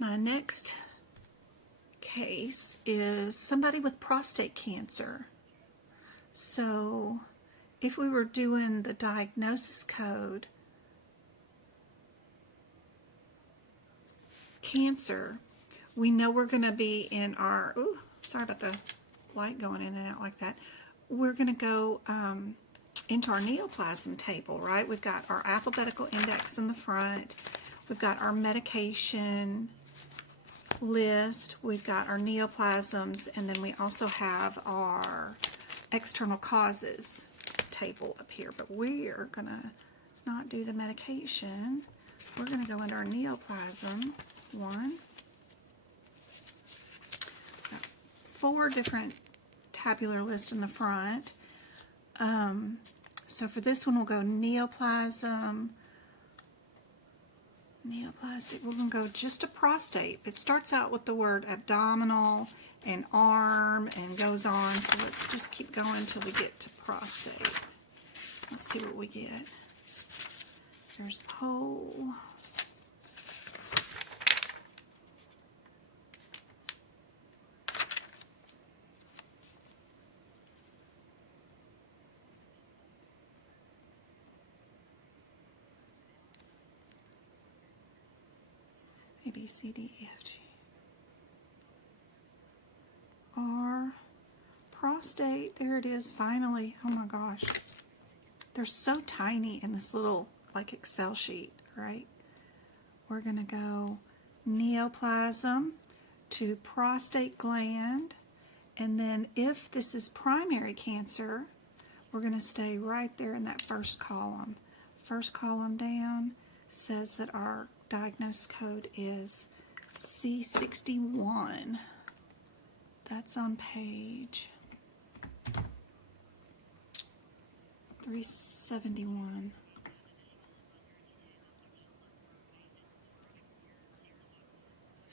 My next case is somebody with prostate cancer. So if we were doing the diagnosis code, cancer, we know we're going to be in our, ooh, sorry about the light going in and out like that. We're going to go into our neoplasm table, right? We've got our alphabetical index in the front. We've got our medication list. We've got our neoplasms, and then we also have our external causes table up here. But we are going to not do the medication. We're going to go into our neoplasm one. Got 4 different tabular lists in the front. So for this one, we'll go neoplasm, neoplastic. We're going to go just to prostate. It starts out with the word abdominal and arm and goes on. So let's just keep going until we get to prostate. Let's see what we get. There's pole. A, B, C, D, E, F, G. R, prostate, there it is, finally. Oh my gosh. They're so tiny in this little, like, Excel sheet, right? We're going to go neoplasm to prostate gland, and then if this is primary cancer, we're going to stay right there in that first column. First column down says that our diagnosis code is C61. That's on page 371.